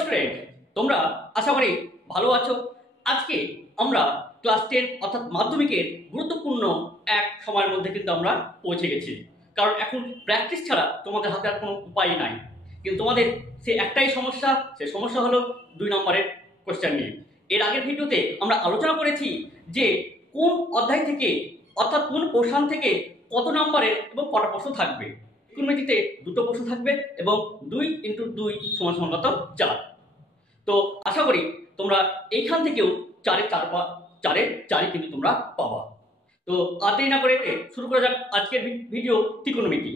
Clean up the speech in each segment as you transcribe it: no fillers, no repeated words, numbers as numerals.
Student, তোমরা আশা করি ভালো আছো। আজকে আমরা ক্লাস 10 অর্থাৎ মাধ্যমিকের গুরুত্বপূর্ণ এক সময়ের মধ্যে কিন্তু আমরা পৌঁছে গেছি। কারণ এখন প্র্যাকটিস ছাড়া তোমাদের হাতে আর কোনো উপায় নাই। কিন্তু তোমাদের সে একটাই সমস্যা, সে সমস্যা হলো 2 নম্বরের কোশ্চেন নিয়ে। এর আগের ভিডিওতে আমরা আলোচনা করেছি যে কোন অধ্যায় থেকে অর্থাৎ কোন পোর্শন থেকে কত নম্বরের এবং কটা প্রশ্ন থাকবে। ত্রিকোণমিতিতে 2টো প্রশ্ন থাকবে এবং 2 × 2 = কত? 4। তো আশা করি তোমরা এইখান থেকেও 4-এর 4 কিন্তু তোমরা পাবা। তো আর দেরি না করে শুরু করা যাক আজকের ভিডিও ত্রিকোণমিতি।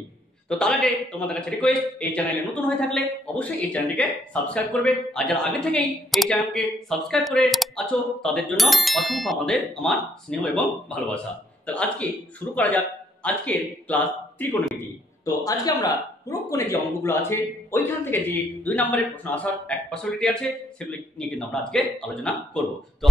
তো তার আগে তোমাদের কাছে রিকোয়েস্ট, এই চ্যানেলে নতুন হয়ে থাকলে অবশ্যই এই চ্যানেলটিকে সাবস্ক্রাইব করবে। আর যারা আগে থেকেই এই চ্যানেলকে সাবস্ক্রাইব করে আছো তাদের জন্য অসংখ্য আমার স্নেহ এবং ভালোবাসা। তো আজকে শুরু করা যাক আজকের ক্লাস ত্রিকোণমিতি। তো আজকে আমরা পুরোক্ষণে যে অঙ্কগুলো আছে ওইখান থেকে যে 2 নম্বরের প্রশ্ন আসার এক পসিবিলিটি আছে সেগুলি নিয়ে কিন্তু আমরা আজকে আলোচনা করব। তো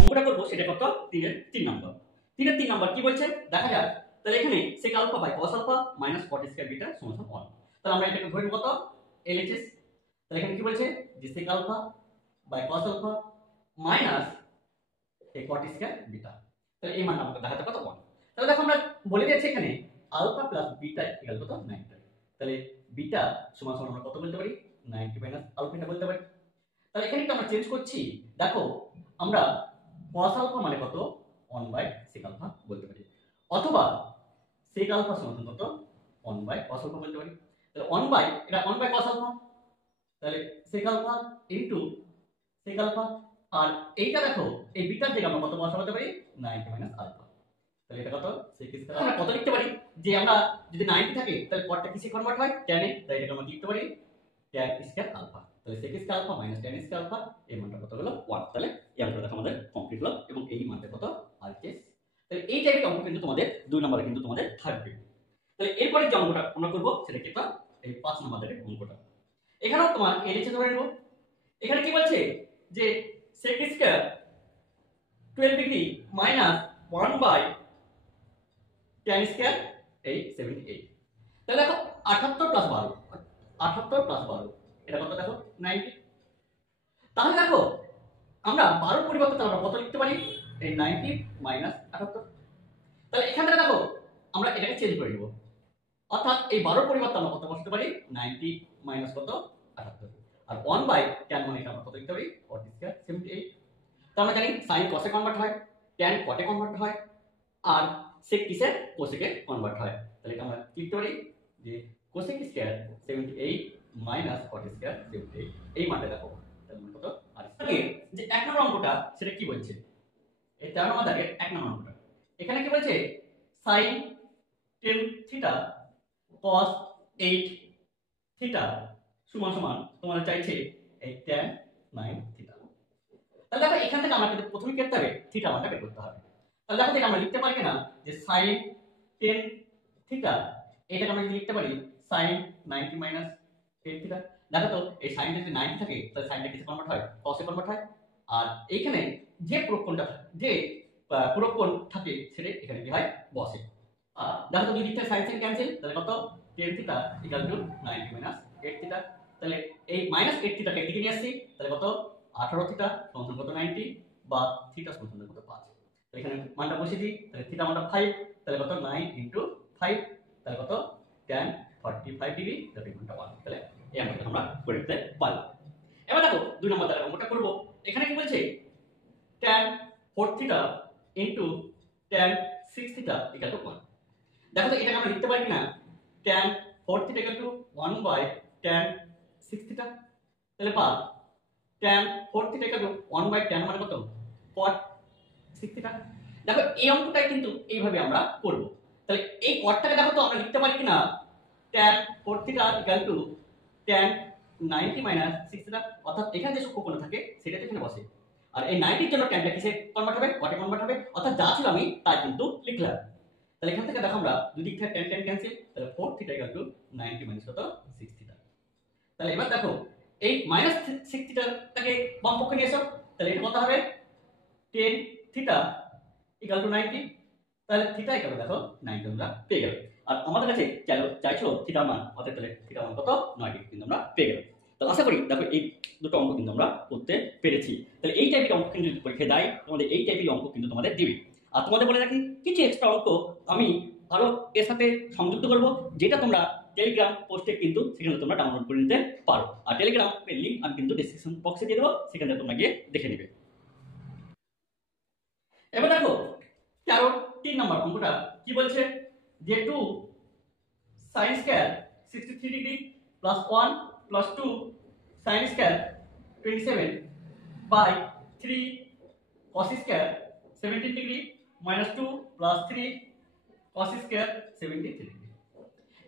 অঙ্কটা করবো সেটা কত? 3-এর 3 নম্বর। 3-এর 3 নম্বর কি বলছে দেখা যাক। তাহলে এখানে sec α / cos α - cot square beta = 1। তাহলে আমরা এটাকে ধরে নেব কত? LHS। তাহলে এখানে কি বলছে যে sec α / cos α এই cot স্কয়ার বিটা। তাহলে এই মানটা আমাকে দেখাতে কত? 1। তাহলে দেখো আমরা বলে দিয়েছি এখানে আলফা প্লাস বিটা ইকুয়াল কত? 90। তাহলে বিটা সমান আমরা কত বলতে পারি? 90 মাইনাস আলফা এটা বলতে পারি। তাহলে এখানে একটু আমরা চেঞ্জ করছি। দেখো আমরা cos আলফা মানে কত? 1/sec আলফা বলতে পারি, অথবা sec আলফা সমান কত? 1/cos আলফা বলতে পারি। তাহলে 1/cos আলফা, তাহলে sec আলফা ইনটু sec আলফা। আর এইটা দেখো এই বিটার জায়গায় আমরা কত বসাতে পারি? 90 মাইনাস আলফা। তাহলে এটা কত? sec square. আমরা কত লিখতে পারি? যে আমরা যদি 90 থাকে তাহলে পদটা কিসে কনভার্ট হয়? tan এ। তাই এটাকে আমরা লিখতে পারি tan স্কয়ার আলফা। তাহলে sec স্কয়ার আলফা মাইনাস tan স্কয়ার আলফা, এই মানটা কত হলো? 1। তাহলে এই অঙ্কটা দেখো আমাদের কমপ্লিট হলো এবং এই মানটা কত? RHS। তাহলে এই টাইপের অঙ্ক কিন্তু তোমাদের 2 নম্বরে কিন্তু তোমাদের থাকবে। তাহলে এরপরে যে অঙ্কটা আমরা করব সেটা কি? এই 5 নম্বরের অঙ্কটা। এখানেও তোমার LHS ধরে নেব। এখানে কি বলছে যে sec square 12 degree minus 1/tan square এই 78। তাহলে দেখো 78 প্লাস 12, 78 প্লাস 12 এটা কত? দেখো 90। তাহলে দেখো আমরা 12 পরিবর্তে আমরা কত লিখতে পারি? এই 90 মাইনাস 78। তাহলে এখান থেকে দেখো আমরা এটাকে চেঞ্জ করে দেব, অর্থাৎ এই 12 পরিবর্তে আমরা কত বসাতে পারি? 90 মাইনাস কত? 78। আর 1/tan মানে এটা আমরা কত লিখতে পারি? cot square 78। তো আমরা জানি sin cos এ কনভার্ট হয়, tan cot এ কনভার্ট হয়, আর sec কিসে? cos এ কনভার্ট হয়। তাহলে এটা আমরা লিখতে পারি যে cosec square 78 minus cot square 78। এই মানটা দেখো তাহলে কত? আর যে 1 নম্বর অঙ্কটা সেটা কি বলছে? এই 4 নম্বর দাগের 1 নম্বর অঙ্কটা। এখানে কি বলছে? sin 10 থিটা cos 8 থিটা সমান তোমাদের চাইছে এই tan 9 থিটা। তাহলে দেখো এখান থেকে আমরা কিন্তু প্রথমে কি করতে হবে? থিটা মানটা বের করতে হবে। তাহলে দেখো এটা আমরা লিখতে পারি কিনা যে sin 10 থিটা এটাকে আমরা লিখতে পারি sin 90 মাইনাস 10 থিটা। দেখো তো এই sin যদি 90 থাকে তাহলে sinটা কিসে কনভার্ট হয়? cos এ কনভার্ট হয়। আর এইখানে যে পুরোক্ষণ থাকে সেটা এখানে কি হয়? বসে। দেখো তো দুই দিক থেকে sin sin ক্যান্সেল, তাহলে কত? 10 theta equal to 90 minus 8 theta. তাহলে এই মাইনাস 8 থিটাকে এদিকে নিয়ে আসছি, তাহলে কত? 18 থিটা সমান কত? 90 বা থিটা সমান কত? 5। তাহলে এখানে মানটা বসিয়ে দিই, তাহলে থিটা মানটা 5, তাহলে কত? 9 × 5, তাহলে কত? tan 45 ডিগ্রি, তাহলে মানটা 1। তাহলে এই অঙ্কটা আমরা করে দিতে পারলাম। এবার দেখো 2 নম্বর দ্বারা অঙ্কটা করব। এখানে কি বলছে? tan 4 theta tan 6 theta equal to 1। দেখো তো এটাকে আমরা লিখতে পারি কিনা? tan 4 theta equal to 1/tan 6 theta. তাহলে বা tan 4 theta equal to 1/tan মানে কত? cot 6 theta. দেখো এই অঙ্কটাই কিন্তু এইভাবে আমরা করব। তাহলে এই cotটাকে দেখো তো আমরা লিখতে পারি কিনা? tan 4 theta equal to tan 90 minus 6 theta, অর্থাৎ এখানে যে সূক্ষ্ম কোণ থাকে সেটা এখানে বসে। আর এই 90 এর জন্য tanটা কিসে কনভার্ট হবে? cot এ কনভার্ট হবে, অর্থাৎ যা ছিল আমি তাই কিন্তু লিখলাম। তাহলে এখান থেকে দেখো আমরা দুই দিক থেকে tan ক্যান্সেল, তাহলে 4 থিটা ইকুয়াল টু 90 মাইনাস কত? 6 থিটা। তাহলে এবার দেখো এই মাইনাস 6 থিটাটাকে বাম পক্ষে নিয়ে এসো, তাহলে এটা কত হবে? 10 থিটা ইকুয়াল টু 90, তাহলে থিটা ইকুয়াল দেখো 90 আমরা পেয়ে গেলাম। আর আমাদের কাছে চাইছিল থিটা মান, অর্থাৎ তাহলে থিটা মান কত 90 ডিগ্রি কিন্তু আমরা পেয়ে গেলাম। তো আশা করি দেখো এই দুটো অঙ্ক কিন্তু আমরা করতে পেরেছি। তাহলে এই টাইপের অঙ্ক কিন্তু যদি পরীক্ষায় দেয় তোমাদের এই টাইপের অঙ্ক কিন্তু তোমাদের দিবে। আর তোমাদের বলে রাখি কিছু এক্সট্রা অঙ্ক আমি আরো এর সাথে সংযুক্ত করব, যেটা তোমরা টেলিগ্রাম পোস্টে কিন্তু সেখানে তোমরা ডাউনলোড করে নিতে পারো। আর টেলিগ্রামের লিঙ্ক আমি কিন্তু ডেসক্রিপশন বক্সে দিয়ে দেবো, সেখানে তোমরা গিয়ে দেখে নেবে। এবার দেখো 3 নম্বর অঙ্কটা কি বলছে, যে 2 sin square 63 degree plus 1 plus 2 sin square 27 by 3 cos square 17 degree minus 2 plus 3 cos square 73 degree.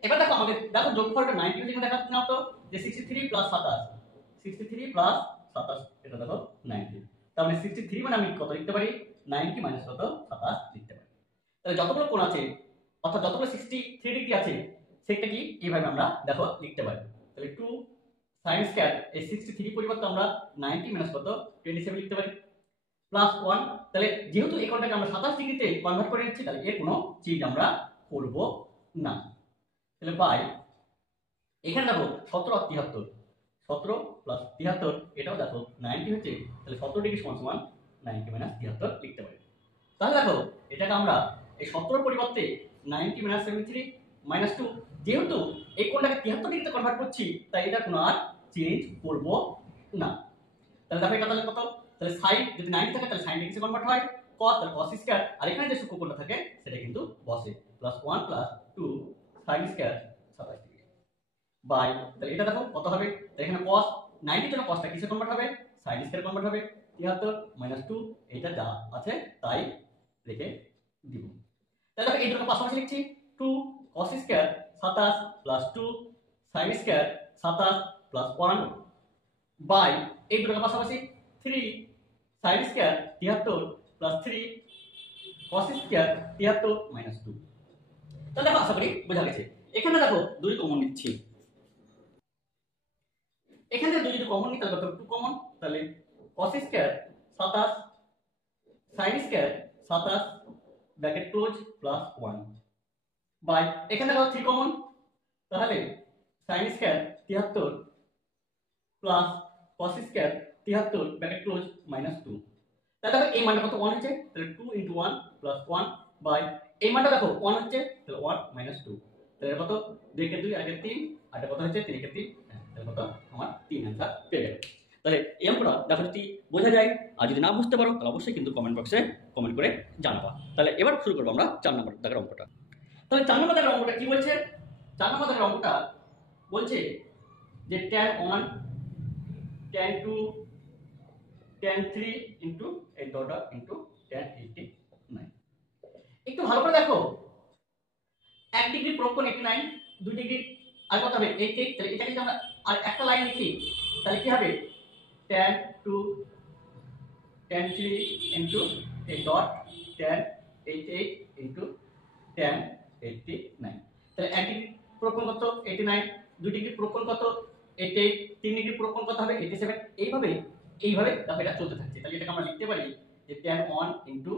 এবার দেখো আমাদের দেখো যোগফলটা 90 যেখানে দেখা নাও তো, যে 63 প্লাস 27, 63 প্লাস 27 এটা দেখো 90। তার মানে 63 মানে আমি কত লিখতে পারি, 90 মাইনাস কত 27 লিখতে পারি। তাহলে যতগুলো কোণ আছে অর্থাৎ যতগুলো 63 ডিগ্রি আছে সেটা কি এইভাবে আমরা দেখো লিখতে পারি। তাহলে 2 sin স্কয়ার এই 63 পরিবর্তে আমরা 90 মাইনাস কত 27 লিখতে পারি, প্লাস 1। তাহলে যেহেতু এই কোণটাকে আমরা 27 ডিগ্রিতে কনভার্ট করে নিচ্ছি, তাহলে এর কোনো চেঞ্জ আমরা করব না। তাহলে বাই এখানে দেখো 17 আর 73, 17 প্লাস 73 এটাও দেখো 90 হচ্ছে, তাহলে 17 ডিগ্রি সমান সমান 90 মাইনাস 73 লিখতে পারি। তাহলে দেখো এটাকে আমরা এই 17 পরিবর্তে 90 মাইনাস 73 মাইনাস 2, যেহেতু এই কোণটাকে 73 ডিগ্রিতে কনভার্ট করছি তাই এটা কোনো আর চেঞ্জ করব না। তাহলে দেখো এটা তাহলে কত, তাহলে সাইন যদি 90 থাকে তাহলে সাইন ডিগ্রিতে কনভার্ট হয়, cos তাহলে cos স্কয়ার, আর এখানে যে সূক্ষ্ম কোণটা থাকে সেটা কিন্তু বসে, plus 1 plus 2 sin square 27 degree by, তাহলে এটা দেখো কত হবে, তাহলে এখানে cos 90 এর জন্য cosটা কিসে কনভার্ট হবে, sin স্কয়ার কনভার্ট হবে, 73 মাইনাস 2 এটা যা আছে তাই রেখে দিব। তাহলে দেখো এই দুটো পাশাপাশি লিখছি, 2 cos square 27 plus 2 sin square 27 plus 1 by এই দুটো পাশাপাশি 3 sin square 73 plus 3 cos square 73 minus 2। তাহলে দেখো আশা করি বোঝা গেছে। এখানে দেখো দুই কমন নিচ্ছি, এখানে দুই যদি কমন নিই তাহলে কত 2 কমন, তাহলে cos square 27 sin square 27 bracket close plus 1 by এখানে দেখো 3 কমন, তাহলে sin square 73 plus cos square 73 bracket close minus 2। তাহলে দেখো এই মানটা কত 1 হচ্ছে, তাহলে 2 * 1 প্লাস 1 বাই এই মানটা দেখো 1 হচ্ছে, তাহলে 1 মাইনাস 2, তাহলে কত 2 কে 2 আর 3 আর এটা কত হচ্ছে 3 কে 3, তাহলে কত আমার 3 आंसर পেয়ে গেল। তাহলে এই অঙ্কটা দেখো যদি বোঝা যায়, আর যদি না বুঝতে পারো তাহলে অবশ্যই কিন্তু কমেন্ট বক্সে কমেন্ট করে জানাবা। তাহলে এবার শুরু করব আমরা 4 নম্বর দাগের অঙ্কটা। তাহলে 4 নম্বর দাগের অঙ্কটা কি বলছে, 4 নম্বর দাগের অঙ্কটা বলছে যে tan 1 tan 2 tan 3 ইনটু এই ডট ইনটু tan 89। একটু ভালো করে দেখো, 1 ডিগ্রি প্রয়োগ কোণ 89, 2 ডিগ্রি আর কত হবে 88, তাহলে এটাকে যদি আমরা আর একটা লাইন লিখি তাহলে কি হবে tan 2 tan 3 ইনটু এই ডট tan 88 ইনটু tan 89। তাহলে 1 ডিগ্রি প্রয়োগ কোণ কত 89, 2 ডিগ্রি প্রয়োগ কোণ কত 88, 3 ডিগ্রি প্রয়োগ কোণ কত হবে 87। এইভাবে দেখো এটা চলতে থাকছে। তাহলে এটাকে আমরা লিখতে পারি যে tan 1 ইনটু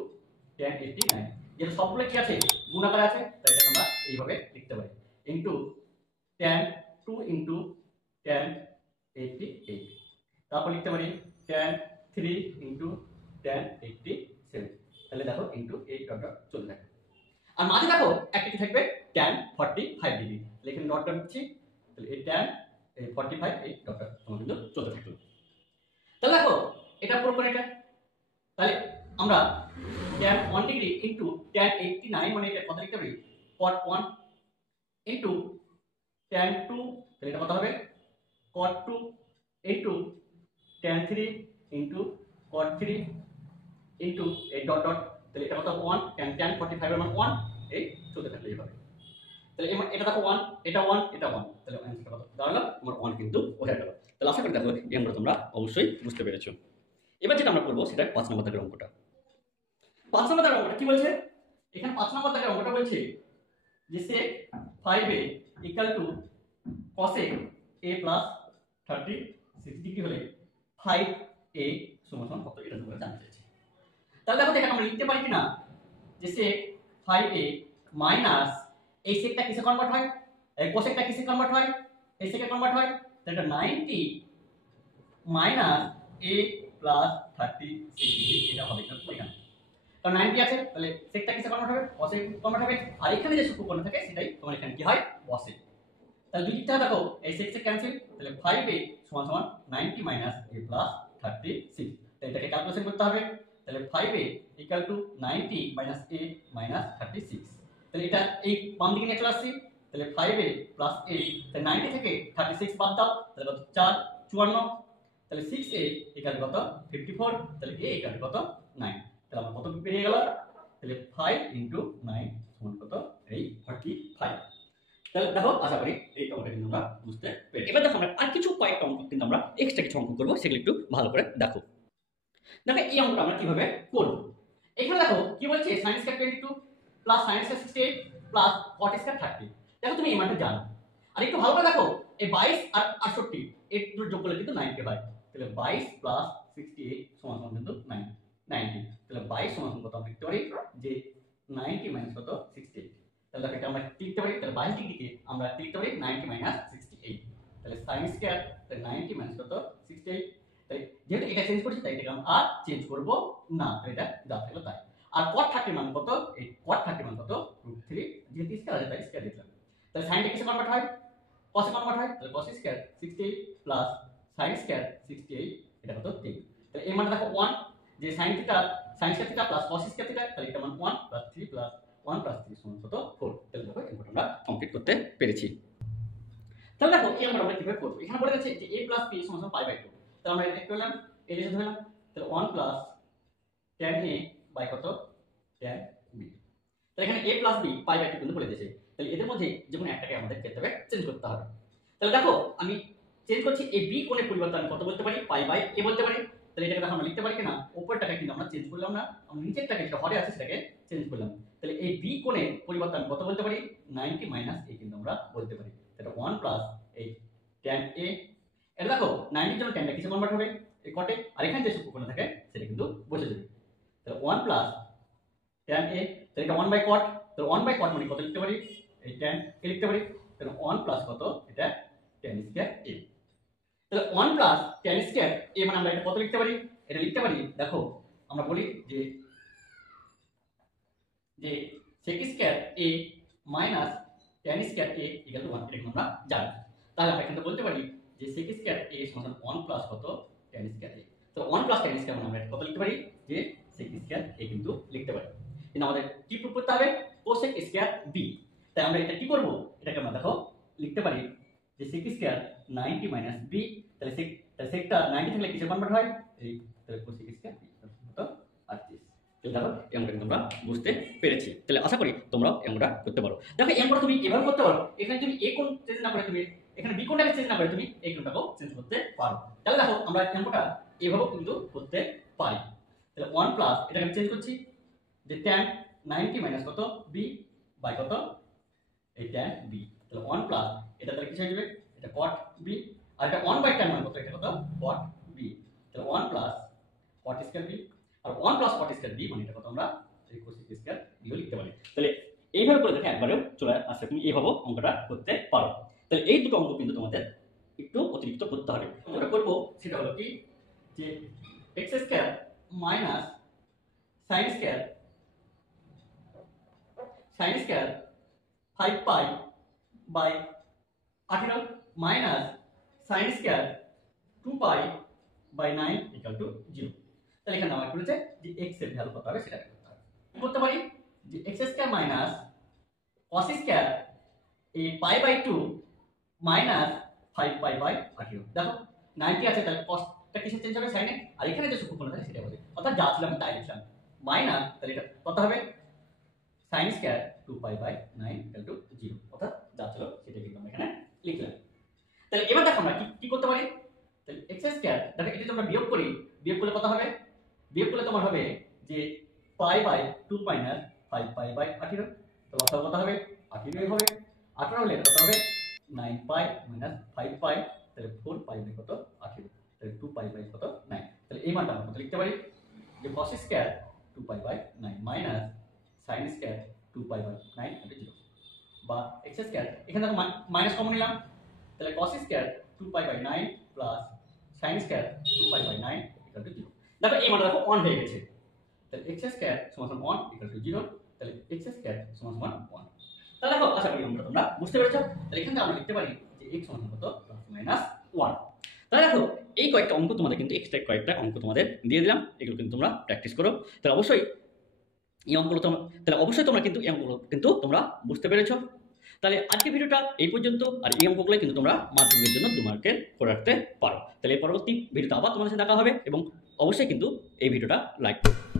tan 89, যেটা সবগুলো কি আছে গুণাকারে আছে, তাই এটাকে আমরা এইভাবে লিখতে পারি ইনটু tan 2 ইনটু tan 88, তারপর লিখতে পারি tan 3 ইনটু tan 87। তাহলে দেখো ইনটু এই ডটটা চলে থাকে, আর মাঝে দেখো একটা কি থাকবে tan 45 ডিগ্রি, তাহলে এখানে ডট ডট দিচ্ছি, তাহলে এই tan 45 এই ডটটা তোমার কিন্তু চলতে থাকলো। তাহলে দেখো এটা পুরো করে এটা, তাহলে আমরা tan 1 ডিগ্রি ইনটু tan 89 মানে এটা কত লিখতে পারি cot 1 ইনটু tan 2, তাহলে এটা কত হবে cot 2 into tan 3 into cot 3 into এই ডট ডট, তাহলে এটা কত 1 tan 45 এর মান 1, এই চলতে থাকলে এইভাবে। তাহলে এটা দেখো 1 এটা 1 এটা 1, তাহলে অ্যানসারটা কত দাঁড়ালো তোমার 1 কিন্তু হয়ে গেল। তাহলে আশা করি দেখো এই অঙ্কটা তোমরা অবশ্যই বুঝতে পেরেছো। এবার যেটা আমরা করবো সেটা 5 নম্বর দাগের অঙ্কটা। 5 নম্বর দাগের অঙ্কটা কি বলছে, এখানে 5 নম্বর দাগের অঙ্কটা বলছে যে sec 5a equal to cosec a plus 36 degree হলে 5a সমান সমান কত, এটা তোমরা জানতে চাইছি। তাহলে দেখো এটা আমরা লিখতে পারি কিনা যে sec 5a মাইনাস এই সেকটা কিসে কনভার্ট হয়, এই কোসেকটা কিসে কনভার্ট হয়, এই সেকে কনভার্ট হয়, তাহলে এটা 90 মাইনাস a প্লাস 36 এটা হবে এখানে, কারণ 90 আছে তাহলে সেকটা কিসে কনভার্ট হবে, কোসে কনভার্ট হবে, আর এখানে যে সূত্র থাকে সেটাই তোমার এখানে কি হয় বসে। তাহলে দুই দিকটা দেখো এই 6 এ ক্যান্সেল, তাহলে 5a সমান সমান 90 মাইনাস a প্লাস 36, তাহলে এটাকে ক্যালকুলেশন করতে হবে, তাহলে 5a equal to 90 minus a minus 36, তাহলে এটা এই বাম দিকে নিয়ে চলে আসছি, তাহলে 5a প্লাস a, তাহলে 90 থেকে 36 বাদ দাও, তাহলে কত 4 54, তাহলে 6a ইকুয়াল কত 54, তাহলে a ইকুয়াল কত 9, তাহলে আমরা কত পেয়ে গেল, তাহলে 5 ইনটু 9 সমান কত এই 45। তাহলে দেখো আশা করি এই অঙ্কটা কিন্তু আমরা বুঝতে পেরেছি। এবার দেখো আমরা আর কিছু কয়েকটা অঙ্ক কিন্তু আমরা এক্সট্রা কিছু অঙ্ক করবো, সেগুলো একটু ভালো করে দেখো। দেখো এই অঙ্কটা আমরা কিভাবে করব, এখানে দেখো কি বলছে sin square 22 plus sin square 68 plus cot square 30, দেখো তুমি এই মানটা জানো, আর একটু ভালো করে দেখো এই 22 আর 68 এর দুটো যোগ করলে কিন্তু 90 হয়, তাহলে 22 প্লাস 68 সমান সমান কিন্তু 90, তাহলে 22 সমান কত আমরা লিখতে পারি যে 90 মাইনাস কত 68, তাহলে দেখো এটা আমরা লিখতে পারি, তাহলে 22 ডিগ্রিকে আমরা লিখতে পারি 90 মাইনাস 68, তাহলে sin স্কয়ার তাহলে 90 মাইনাস কত 68, তাই যেহেতু এটা চেঞ্জ করছি তাই এটাকে আমরা আর চেঞ্জ করব না, এটা যা থাকলো তাই। আর cot 30 মান কত, এই cot 30 মান কত √3, যেহেতু স্কয়ার আছে তাই স্কয়ার দিলাম, তাহলে sin টা কিসে কনভার্ট হয়, cos এ কনভার্ট হয়, তাহলে cos square 68 plus sin square 68 এটা কত 3, তাহলে এই মানটা দেখো 1, যে sin square theta plus cos square theta, তাহলে এটা মান 1 প্লাস 3 প্লাস 1 প্লাস 3 সমান কত 4, তাহলে দেখো এই আমরা কমপ্লিট করতে পেরেছি। তাহলে দেখো এই আমরা কিভাবে করব, এখানে বলে গেছে যে a প্লাস b সমান সমান π/2, তাহলে আমরা এটা করলাম এই রেশন ধরলাম, তাহলে 1 প্লাস tan a বাই কত tan b, তাহলে এখানে a প্লাস b π/2 কিন্তু বলে দিয়েছে, তাহলে এদের মধ্যে যে কোনো একটাকে আমাদের করতে হবে চেঞ্জ করতে হবে, তাহলে দেখো আমি চেঞ্জ করছি এই b কোণের পরিবর্তন আমি কত বলতে পারি π/a বলতে পারি, তাহলে এটাকে দেখো আমরা লিখতে পারি কিনা, উপরটাকে কিন্তু আমরা চেঞ্জ করলাম না, আমরা নিচেরটাকে যেটা হরে আছে সেটাকে চেঞ্জ করলাম, তাহলে এই b কোণের পরিবর্তন কত বলতে পারি 90 মাইনাস a কিন্তু আমরা বলতে পারি, তাহলে 1 প্লাস এই tan a, এটা দেখো 90 এর জন্য tan টা কিসে কনভার্ট হবে এই cot এ, আর এখানে যে সূত্রকোণ থাকে সেটা কিন্তু বসে যাবে, তাহলে 1 প্লাস tan a, তাহলে এটা 1 বাই cot, তাহলে 1 বাই cot মানে কত লিখতে পারি এই tan a লিখতে পারি, তাহলে 1 প্লাস কত এটা tan স্কয়ার a, তাহলে 1 প্লাস tan স্কয়ার a মানে আমরা এটা কত লিখতে পারি, এটা লিখতে পারি দেখো আমরা বলি যে sec square a minus tan square a equal to 1, এটা আমরা জানি, তাহলে আমরা এখানে বলতে পারি যে sec স্কয়ার a সমান 1 প্লাস কত tan স্কয়ার a, তো 1 প্লাস tan স্কয়ার মানে আমরা কত লিখতে পারি যে sec স্কয়ার a কিন্তু লিখতে পারি, কিন্তু আমাদের কি প্রুফ করতে হবে cosec স্কয়ার b, তাই আমরা এটা কি করব, এটাকে আমরা দেখো লিখতে পারি যে sec স্কয়ার 90 মাইনাস b, তাহলে secটা 90 থেকে কিসে কনভার্ট হয় এই, তাহলে cosec স্কয়ার b কত 38, তাহলে দেখো এই অঙ্কটা কিন্তু আমরা বুঝতে পেরেছি, তাহলে আশা করি তোমরা এই অঙ্কটা করতে পারো। দেখো এই অঙ্কটা তুমি এভাবে করতে পারো, এখানে তুমি a কোণ চেঞ্জ না করে তুমি এখানে b কোণটাকে চেঞ্জ না করে তুমি a কোণটাকেও চেঞ্জ করতে পারো, তাহলে দেখো আমরা এই অঙ্কটা এভাবেও কিন্তু করতে পারি, তাহলে 1 প্লাস এটাকে আমি চেঞ্জ করছি যে tan 90 মাইনাস কত b বাই কত এই tan b, তাহলে 1 প্লাস এটা তাহলে কি হয়ে যাবে এটা cot b, আর এটা 1 বাই tan মানে কত এটা কত cot b, তাহলে 1 প্লাস cot স্কয়ার b, আর 1 প্লাস cot স্কয়ার b মানে এটা কত আমরা এই cosec স্কয়ার b ও লিখতে পারি, তাহলে এইভাবে করে দেখে একবারেও চলে আসে, তুমি এইভাবেও অঙ্কটা করতে পারো, তাহলে এই দুটো অঙ্ক কিন্তু তোমাদের একটু অতিরিক্ত করতে হবে, আমরা করব সেটা হলো কি যে x square minus sin square 5 pi by 18 minus sin square 2 pi by 9 equal to 0, তাহলে এখানে আমরা বলেছে যে x এর ভ্যালু কত হবে সেটা করতে হবে, করতে পারি যে x square minus cos square এই pi by 2 minus 5 pi by 18, দেখো 90 আছে তাহলে cosটা কিসে চেঞ্জ হবে sin এ, আর এখানে যে সূত্রকোণ আছে সেটা হবে, অর্থাৎ যা ছিল আমি তাই লিখলাম মাইনাস, তাহলে এটা কত হবে sin square 2 pi by 9 equal to 0, অর্থাৎ যা ছিল সেটা কিন্তু আমরা এখানে লিখলাম, তাহলে এবার দেখো আমরা কি করতে পারি, তাহলে x স্কয়ার দেখো এটা যদি আমরা বিয়োগ করি, বিয়োগ করলে কত হবে, বিয়োগ করলে তোমার হবে যে pi by 2 minus 5 pi by 18, তো কত হবে 18 হবে, 18 হলে কত হবে 9 পাই মাইনাস 5 পাই, তাহলে 4 পাই বাই কত 18, তাহলে 2 পাই বাই কত 9, তাহলে এই মানটা আমরা কত লিখতে পারি যে cos square 2 pi by 9 minus sin square 2 pi by 9 into 0 বা এক্স স্কয়ার এখানে দেখো মাইনাস কমন নিলাম তাহলে cos square 2 pi by 9 plus sin square 2 pi by 9 equal to 0 দেখো এই মানটা দেখো 1 হয়ে গেছে তাহলে x স্কয়ার সমান 1 ইকুয়াল টু 0 তাহলে x স্কয়ার সমান 1 তাহলে দেখো আশা করি আমরা তোমরা বুঝতে পেরেছো তাহলে এখান থেকে আমরা লিখতে পারি যে x সমান কত প্লাস মাইনাস 1 তাহলে দেখো এই কয়েকটা অঙ্ক তোমাদের কিন্তু এক্সট্রা কয়েকটা অঙ্ক তোমাদের দিয়ে দিলাম এগুলো কিন্তু তোমরা প্র্যাকটিস করো তাহলে অবশ্যই এই অঙ্কগুলো তোমরা কিন্তু এই অঙ্কগুলো কিন্তু তোমরা বুঝতে পেরেছো তাহলে আজকে ভিডিওটা এই পর্যন্ত আর এই অঙ্কগুলো কিন্তু তোমরা মাধ্যমিকের জন্য 2 মার্কের করে রাখতে পারো তাহলে পরবর্তী ভিডিওটা আবার তোমাদের সাথে দেখা হবে এবং অবশ্যই কিন্তু এই ভিডিওটা লাইক করো